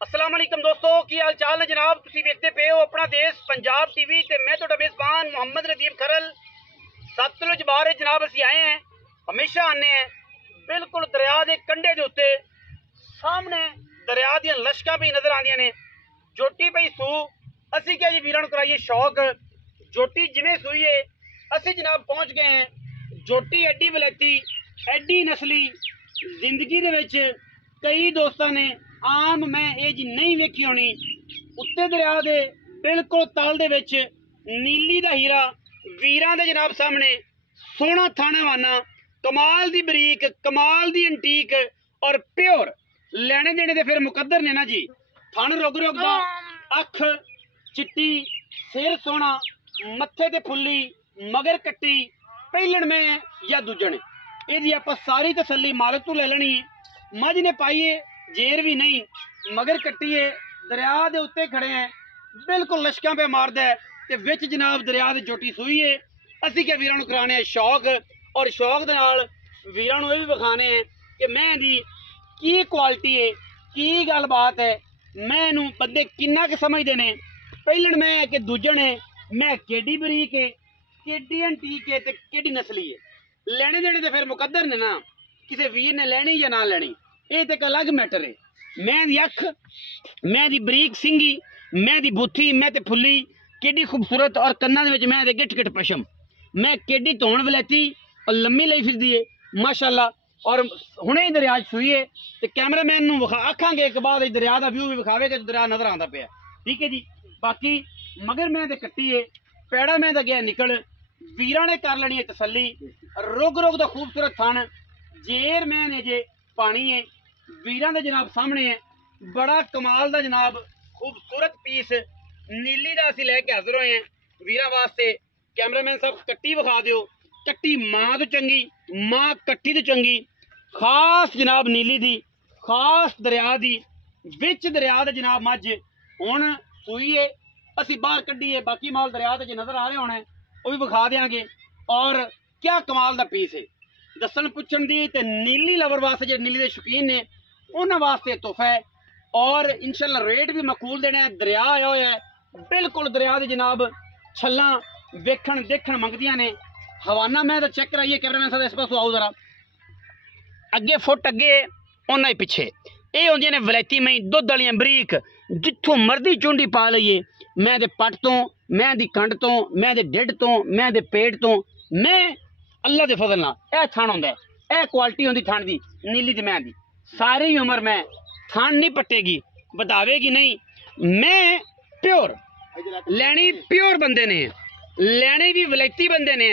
अस्सलाम वालेकुम दोस्तों, की हाल चाल है जनाब। तुसी वेखदे पे हो अपना देश पंजाब टीवी ते मैं तुहाडा मेज़बान मोहम्मद नदीम खरल। सतलुज बारे जनाब असी आए हैं, हमेशा आने हैं बिल्कुल दरिया के कंढे दे उत्ते। सामने दरिया दियां लश्कां भी नजर आंदियां ने। जोटी पई सू, असी क्या जी वीरां नूं कराइए शौक। जोटी जिवें सूई है असी जनाब पहुंच गए हैं। जोटी एडी वलैती एडी नस्ली जिंदगी दे विच कई दोस्तां ने आम मैं ये जी नहीं वेखी होनी। उत्ते दरिया दे बिल्कुल तल दे विच नीली दा हीरा वीरां दे जनाब सामने सोना थाने वाना, कमाल दी बरीक, कमाल दी एंटीक और प्योर लेने देने दे फिर मुकद्दर ने ना जी। थन रुग रुग दा, अख चिट्टी, सिर सोना, मत्थे ते फुल्ली, मगर कट्टी, पहलन में या दूजण इहदी आपां सारी तसल्ली मालिक तों ले लेनी है। मझ ने पाई है, जेर भी नहीं, मगर कट्टी है, दरिया दे उत्ते खड़े हैं, बिल्कुल लश्कां पे मारदा है ते विच जनाब दरिया दे जोटी सूई है। असी क्या वीरां नूं कराने हैं शौक, और शौक दे नाल वीरां नूं इह भी विखाने हैं कि मैं दी की क्वालिटी है, की गल बात है, मैं नूं बंदे किन्ना क समझदे ने। पहलन मैं है कि दूजण है, मैं केडी बरीक है, केडी एंटीक है ते केडी नस्ली है। लेने देने ते फिर मुकद्दर ने ना, किसी वीर ने लेनी या ना लेनी, ये तो एक अलग मैटर है। मैं दी अख, मैं दी बरीक सिंगी, मैं दी बुथी, मैं ते फुल्ली, केडी खूबसूरत, और कन्ना दे विच मैं दे गिट गिट पशम, मैं केडी धौण वलैती और लम्मी लई फिरदी है माशाअल्लाह। और हुणे ही दरिया सूई है ते कैमरामैन नूं विखा आखांगे एक बाद दरिया दा व्यू भी विखावे कि दरिया नजर आंदा पिया, ठीक है जी। बाकी मगर मैं ते कट्टी है, पैड़ा मैं ते गया निकल, वीरां ने कर लेनी है तसल्ली। रुग रुग दा खूबसूरत थन, जेर मैं ने जे पानी है, वीरां दे जनाब सामने है, बड़ा कमाल दा जनाब खूबसूरत पीस नीली दा असीं लैके हाजिर होए हैं वीरां वास्ते। कैमरामैन साहब कट्टी विखा दिओ। कट्टी मां तो चंगी, मां कट्टी तो चंगी, खास जनाब नीली दी, खास दरिया दी, विच दरिया दे जनाब मझ हुण सूई है। असीं बाहर कड्डी है, बाकी माल दरिया ते नजर आ रहे होने, वो भी विखा देंगे। और क्या कमाल दा पीस है, दसन पुछण दी ते नीली लवर वास्ते जो नीली दे शौकीन ने उन्हां वास्ते तोहफा है। और इंशाल्लाह रेट भी मकूल देने हैं। दरिया आया होया है बिल्कुल, दरिया दे जनाब छल्लां वेखण देखण मंगदियां ने। हवाना मैं तो चेक कराइए कैमरामैन साहब, इस पासों आओ जरा, अगे फुट अगे उन्ना ही पिछे। ये होंदियां ने वलैती मई दुध वालियां बरीक, जिथों मर्जी चुंडी पा लईए। मैं दे पट तो, मैं दी कंड तो, मैं दे ढिड तो, मैं दे पेट तो, मैं अल्लाह दे फजल नाल ए थन होंदा है। ए क्वालिटी होंदी थन दी नीली दी मैं दी। सारी उम्र मैं थन नहीं पट्टेगी, बतावेगी नहीं। मैं प्योर लैनी, प्योर बंदे ने लैने भी वलैती बंदे ने,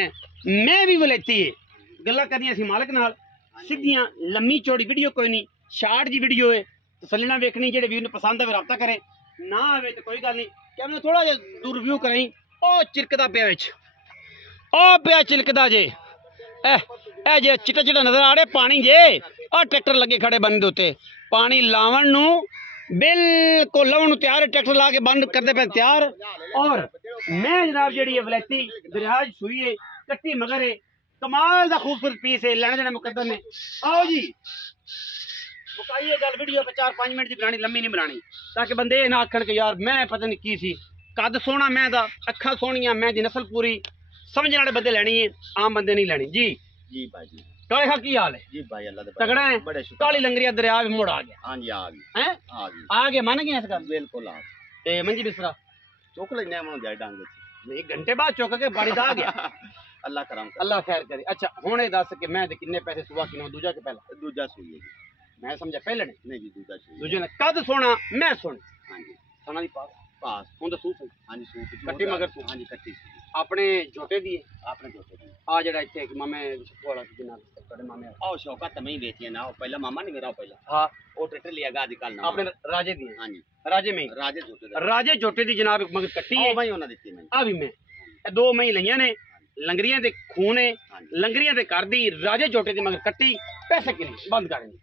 मैं भी वलैती है। गल्लां करनियां सी मालिक नाल सीधियां, लम्मी चौड़ी वीडियो कोई नहीं, शार्ट जी वीडियो है, तसल्ली नाल वेखनी। जेह्ड़े वीर नूं पसंद आवे रब्ता करे, ना आवे तो कोई गल नहीं। क्या मैं थोड़ा जिहा दूर व्यू कराई, ओ चिरकदा पिया विच, ओ पिया चिलकदा जे, ए जे चिट्टा चिट्टा नजर आ रहा पानी जे। आ ट्रैक्टर लगे खड़े बन दे उत्ते, पानी लावन नूं बिल्कुल लावन तैयार, ट्रैक्टर ला के बंद करते पे तैयार। और मैं जनाब जी वलैती दरिया सूई है, कट्टी मगर है, कमाल का खूबसूरत पीस है। लेने देने मुकद्दर ने। आओ जी मुकाइए गल, वीडियो 4-5 मिनट की बनानी, लम्मी नहीं बनानी, ताकि बंदे ना आखन के यार मैं पता नहीं की सी। कद सोहना मैं दा, अखा सोहनियां, मैं दी नस्ल पूरी, समझने वाले बंदे लेनी है, आम बंदे नहीं लेनी जी। जी भाई जी, काले खा की हाल है जी भाई? अल्लाह दे तगड़ा है, बड़े शुक्र। काली लंगरिया दरिया भी मुड़ आ गया। हां जी आ गई हैं, आ गए, मान गए इस गल? बिल्कुल आ गए। ते मंजी बिस्तरा चुक लेने मन जाए डांग विच, एक घंटे बाद चुक के बाड़ी दा आ गया। अल्लाह करम, अल्लाह खैर करे। अच्छा हुणे दस के मैं किन्ने पैसे सुबह किनो? दूजा के पहला? दूजा सुई है, मैं समझा पहले नहीं जी, दूजा सुई। दूजे ने कद सोना, मैं सोना। हां जी सोना दी पास हुण तो सूप। हां जी सूप कट्टी मगर सूप। हां जी कट्टी अपने जोटे दी है, अपने जोटे दी। आ जेड़ा इत्थे एक मामे वाला जिन्ना तड़े मामे आओ शौका तमें ही बेची ना, ओ पहला मामा नहीं मेरा पहला। हां ओ ट्रैक्टर लिया गा आजकल ना अपने राजे दी। हां जी राजे में, राजे जोटे, राजे जोटे दी जनाब मगर कट्टी है भाई, उन्हां दित्ती मैं आ भी मैं दो मई लईयां ने। लंगरियां दे खून है, लंगरियां दे कर दी, राजे जोटे दी मगर कट्टी। पैसे किने बंद करेंगे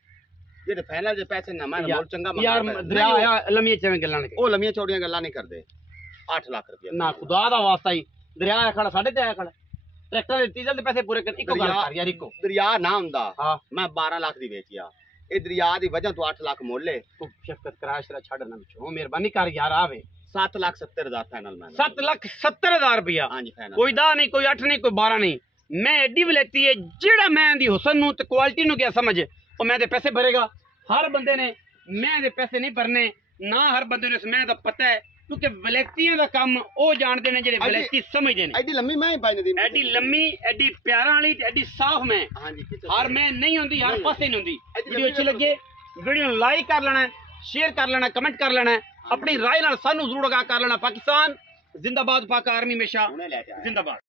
जेडे फाइनल दे पैसे ना मैं बोल चंगा यार। दरिया आया लम्मी चवे गल्लां ने, ओ लम्मी चौड़ियां गल्लां नहीं करदे। 8 लाख रुपया ना खुदा दा वास्ता ही। दरिया आया खड़ा, साढ़े ते आया खड़ा, ट्रैक्टर डीजल के पैसे पूरे कर। इको गल कर यार, इको दरिया ना हुंदा। हां मैं 12 लाख दी बेचिया, ਇਹ ਦਰਿਆ ਦੀ ਵਜ੍ਹਾ ਤੋਂ 8 ਲੱਖ ਮੁੱਲ ਹੈ। ਤੂੰ ਸ਼ਫਕਤ ਕਰਾ ਸ਼ਰਾ ਛੱਡ ਨਾ ਵਿੱਚੋਂ ਮਿਹਰਬਾਨੀ ਕਰ ਯਾਰ ਆਵੇ 7,70,000 ਫਾਈਨਲ ਮੈਂ 7,70,000 ਰੁਪਇਆ। ਹਾਂਜੀ ਫਾਈਨਲ ਕੋਈ 10 ਨਹੀਂ, ਕੋਈ 8 ਨਹੀਂ, ਕੋਈ 12 ਨਹੀਂ। ਮੈਂ ਐਡੀ ਵਲੈਤੀ ਹੈ ਜਿਹੜਾ ਮੈਂ ਦੀ ਹੁਸਨ ਨੂੰ ਤੇ ਕੁਆਲਿਟੀ ਨੂੰ ਗਿਆ ਸਮਝ ਉਹ ਮੈਂ ਦੇ ਪੈਸੇ ਭਰੇਗਾ। ਹਰ ਬੰਦੇ ਨੇ ਮੈਂ ਦੇ ਪੈਸੇ ਨਹੀਂ ਭਰਨੇ, ਨਾ ਹਰ ਬੰਦੇ ਨੂੰ ਇਸ ਮੈਂ ਦਾ ਪਤਾ ਹੈ, ਕਿਉਂਕਿ ਵਲੈਤੀਆਂ ਦਾ ਕੰਮ ਉਹ ਜਾਣਦੇ ਨੇ ਜਿਹੜੇ ਵਲੈਤੀ ਸਮਝਦੇ ਨੇ। ਐਡੀ ਲੰਮੀ ਮੈਂ ਬਾਈ ਨਦੀਮ ਐਡੀ ਲੰਮੀ, ਐਡੀ ਪਿਆਰਾਂ ਵਾਲੀ ਤੇ ਐਡੀ ਸਾਫ਼ ਮੈਂ ਹਾਂਜੀ ਹਰ ਮੈਂ ਨਹੀਂ ਹੁੰਦੀ, ਹਰ ਪਾਸੇ ਨਹੀਂ ਹੁੰਦੀ। ਵੀਡੀਓ ਅੱਛੀ ਲੱਗੇ ਵੀਡੀਓ ਨੂੰ ਲਾਈਕ ਕਰ ਲੈਣਾ, शेयर कर लेना, कमेंट कर लेना, अपनी राय नाल सानू जरूर आगाह कर लेना। पाकिस्तान जिंदाबाद, पाक आर्मी हमेशा जिंदाबाद।